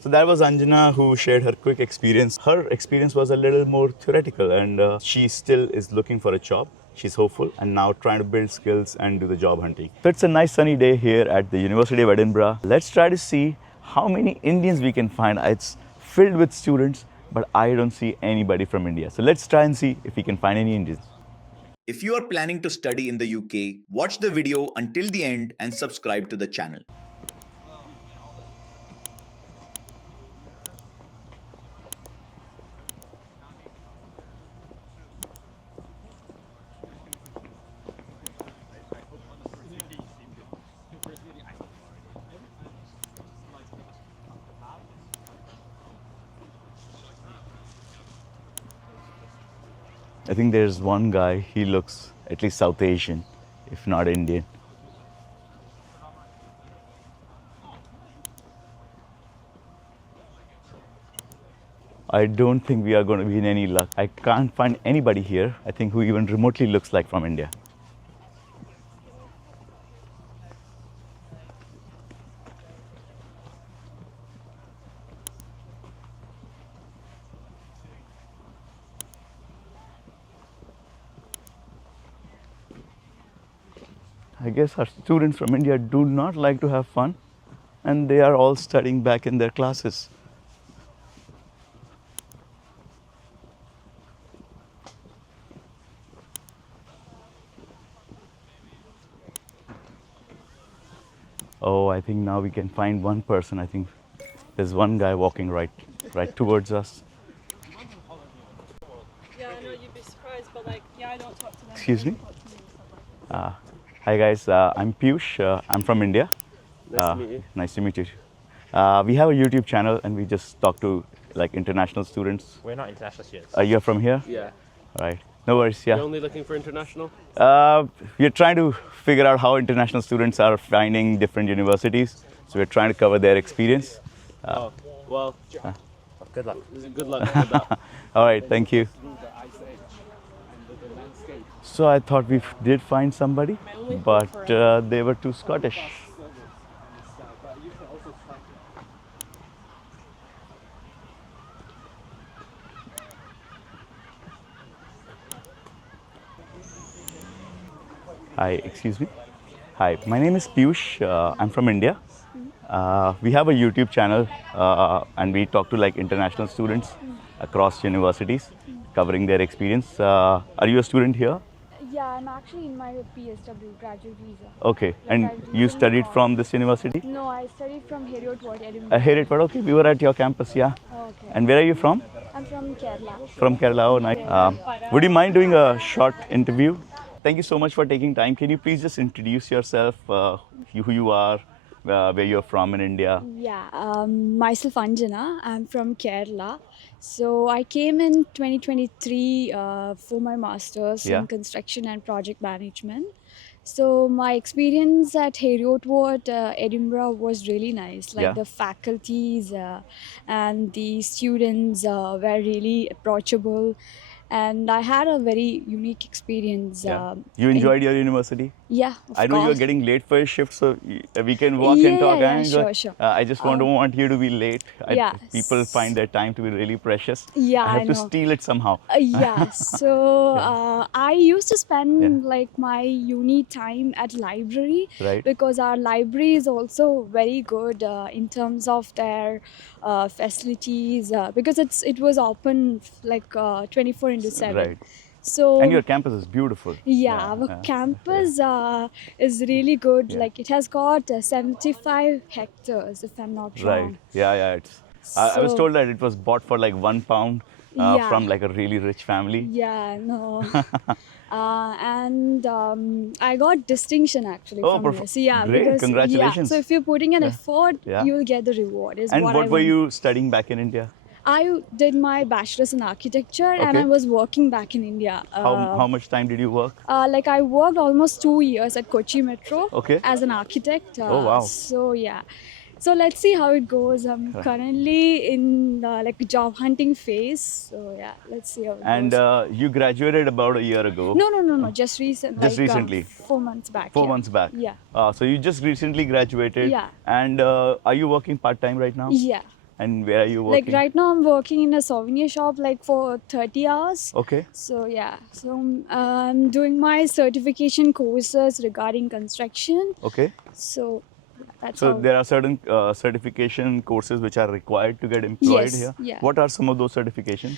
So that was Anjana who shared her quick experience. Her experience was a little more theoretical, and she still is looking for a job. She's hopeful and now trying to build skills and do the job hunting. So it's a nice sunny day here at the University of Edinburgh. Let's try to see how many Indians we can find. It's filled with students, but I don't see anybody from India. So let's try and see if we can find any Indians. If you are planning to study in the UK, watch the video until the end and subscribe to the channel. I think there's one guy, he looks at least South Asian, if not Indian. I don't think we are going to be in any luck. I can't find anybody here, I think, who even remotely looks like from India. I guess our students from India do not like to have fun, and they are all studying back in their classes. Oh, I think now we can find one person. I think there's one guy walking right towards us. Yeah, I know you'd be surprised, but like, yeah, I don't talk to them. Excuse me? They don't talk to me, so. Hi guys, I'm Piyush. I'm from India. Nice to meet you. Nice to meet you. We have a YouTube channel and we just talk to like international students. We're not international students. You're from here? Yeah. All right. No worries. You're Yeah. only looking for international? We're trying to figure out how international students are finding different universities. So we're trying to cover their experience. Oh, well, good luck. Good luck with that. All right. Thank you. So I thought we did find somebody, but they were too Scottish. Hi, excuse me. Hi, my name is Piyush. I'm from India. We have a YouTube channel and we talk to like international students across universities covering their experience. Are you a student here? Yeah, I'm actually in my PSW graduate visa. Okay, Like and I you recently studied got- from this university? No, I studied from Heriot-Watt, Edinburgh. Here it was. Okay, we were at your campus, yeah. Okay. And where are you from? I'm from Kerala. From Kerala. Oh, nice. Would you mind doing a short interview? Thank you so much for taking time. Can you please just introduce yourself, who you are, where you're from in India? Yeah, myself Anjana. I'm from Kerala. So I came in 2023 for my master's Yeah. in construction and project management. So my experience at Heriot-Watt, Edinburgh was really nice. Like Yeah. the faculties and the students were really approachable, and I had a very unique experience. Yeah. You enjoyed your university? Yeah, of I know you're course. getting late for your shift, so we can walk Yeah, and talk. yeah, and sure. I just don't want you to be late. Yeah. People find their time to be really precious. Yeah, I have I to know. steal it somehow. Yeah, so I used to spend Yeah. like my uni time at library, Right. because our library is also very good in terms of their facilities, because it was open like 24 into 7. Right. So And your campus is beautiful. yeah, our campus is really good. Yeah. Like it has got 75 hectares, if I'm not Right. wrong. Yeah. I was So- told that it was bought for like £1 Yeah. from like a really rich family. Yeah, no. And I got distinction actually Oh, from this. Yeah, great. because Congratulations. Yeah, so if you're putting an effort, Yeah. you will get the reward. Is And what what I were want. you studying back in India? I did my bachelor's in architecture, and Okay. I was working back in India. How much time did you work? Like I worked almost 2 years at Kochi Metro Okay. as an architect. Oh, wow. So yeah. So let's see how it goes. I'm currently in like job hunting phase. So yeah, let's see how it And goes. you graduated about a year ago. No. Just recent. Just like, recently? 4 months back. 4 yeah. months back. Yeah. So you just recently graduated. Yeah. And are you working part time right now? Yeah. And where are you Like working? right now, I'm working in a souvenir shop like for 30 hours. Okay. So yeah, so I'm doing my certification courses regarding construction. Okay. So that's So how. there are certain certification courses which are required to get employed Yes, here. yeah. What are some of those certifications?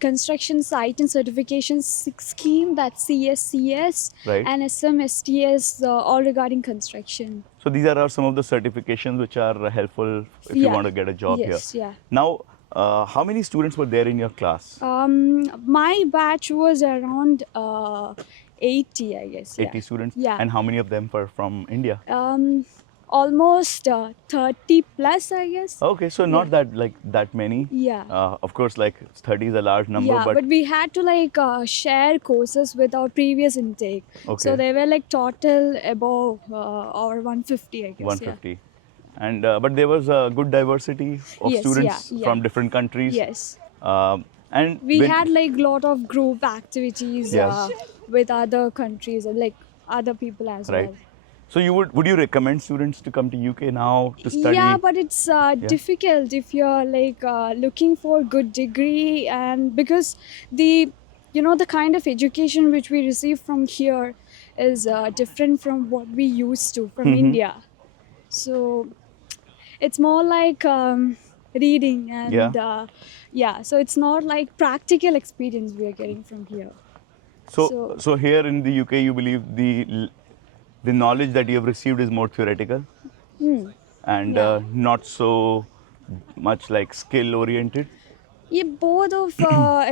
Construction site and certification scheme, that's CSCS, Right. and SMSTS, all regarding construction. So these are some of the certifications which are helpful if you Yeah. want to get a job here. Yes, yeah. Now, how many students were there in your class? My batch was around 80, I guess. 80 Yeah. students. Yeah. And how many of them were from India? Almost 30 plus, I guess. Okay, so not that many. Yeah. Of course, like 30 is a large number, Yeah, but we had to like share courses with our previous intake. Okay. So they were like total above or 150, I guess. 150. And but there was a good diversity of Yes, students yeah, yeah. from different countries. Yes. And We when- had like lot of group activities Yes. with other countries and like other people as right. well. So you would you recommend students to come to UK now to study? Yeah, but it's difficult if you're like looking for good degree, and because the the kind of education which we receive from here is different from what we used to from Mm-hmm. India. So it's more like reading and so it's not like practical experience we are getting from here. So here in the UK, you believe the knowledge that you have received is more theoretical and Yeah. not so much like skill oriented. Yeah, both of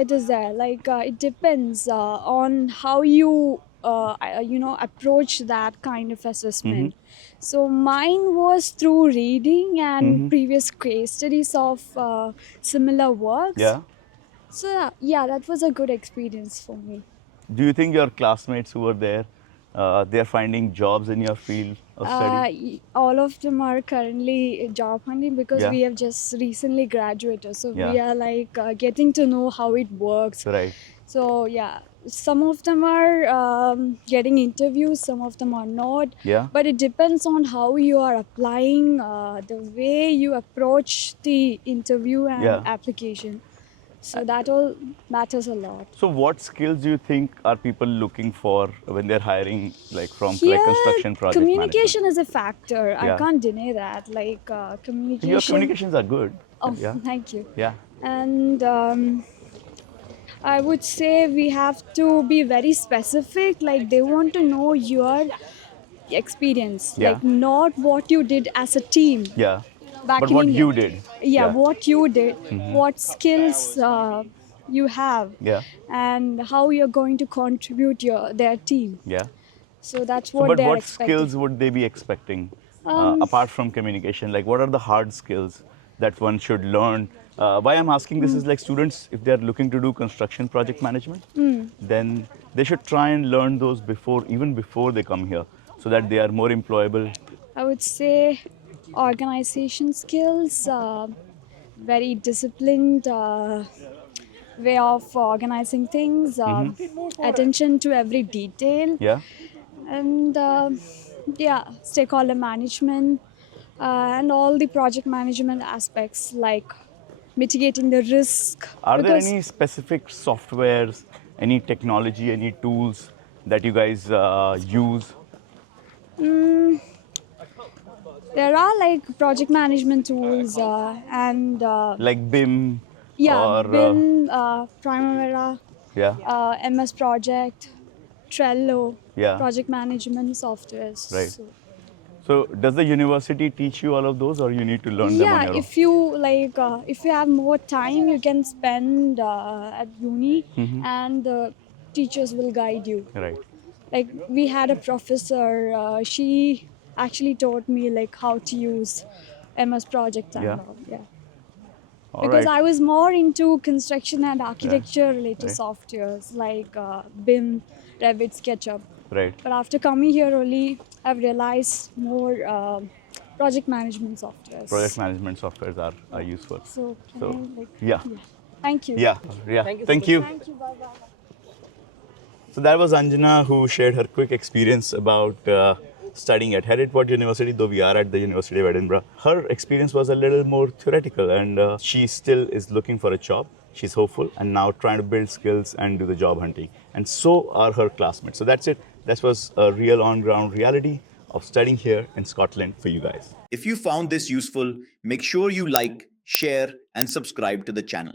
it is there. Like it depends on how you approach that kind of assessment. So mine was through reading and previous case studies of similar works. Yeah. So yeah, that was a good experience for me. Do you think your classmates who were there, they're finding jobs in your field of study? All of them are currently job hunting because Yeah. we have just recently graduated. So we Yeah. are like getting to know how it works. Right. So yeah, some of them are getting interviews, some of them are not. Yeah. But it depends on how you are applying, the way you approach the interview and Yeah. application. So that all matters a lot. So what skills do you think are people looking for when they're hiring, like from like construction project communication is a factor. I Yeah. can't deny that. Like management? communication. Your communications are good. Oh, Yeah. thank you. Yeah. And I would say we have to be very specific. Like they want to know your experience, Yeah. like not what you did as a team Yeah. back But in what India. you did. Yeah, what you did, what skills you have, Yeah. and how you're going to contribute their team. Yeah. So that's So, what but they're what expecting. skills would they be expecting apart from communication? Like, what are the hard skills that one should learn? Why I'm asking this is like students, if they're looking to do construction project management, then they should try and learn those even before they come here, so that they are more employable. I would say organization skills, very disciplined way of organizing things, attention to every detail, Yeah. and stakeholder management, and all the project management aspects like mitigating the risk. Are there Because- any specific softwares, any technology, any tools that you guys use? There are like project management tools and Like BIM? Or, BIM, Primavera, yeah. MS Project, Trello, Yeah. project management softwares. Right. So does the university teach you all of those, or you need to learn them on Yeah, your if you like, if you have more time, you can spend at uni, and the teachers will guide you. own? Right. Like we had a professor, she actually taught me like how to use MS Project and Yeah. all. Yeah. All Because right. I was more into construction and architecture related Right. softwares like BIM, Revit, SketchUp. Right. But after coming here only, I've realized more project management softwares. Project management softwares are useful. So, can So, I, like, yeah. Thank you. Yeah. Thank you. Thank you. Bye bye. So that was Anjana, who shared her quick experience about studying at Hereford University, though we are at the University of Edinburgh. Her experience was a little more theoretical, and she still is looking for a job. She's hopeful and now trying to build skills and do the job hunting. And so are her classmates. So that's it. That was a real on-ground reality of studying here in Scotland for you guys. If you found this useful, make sure you like, share, and subscribe to the channel.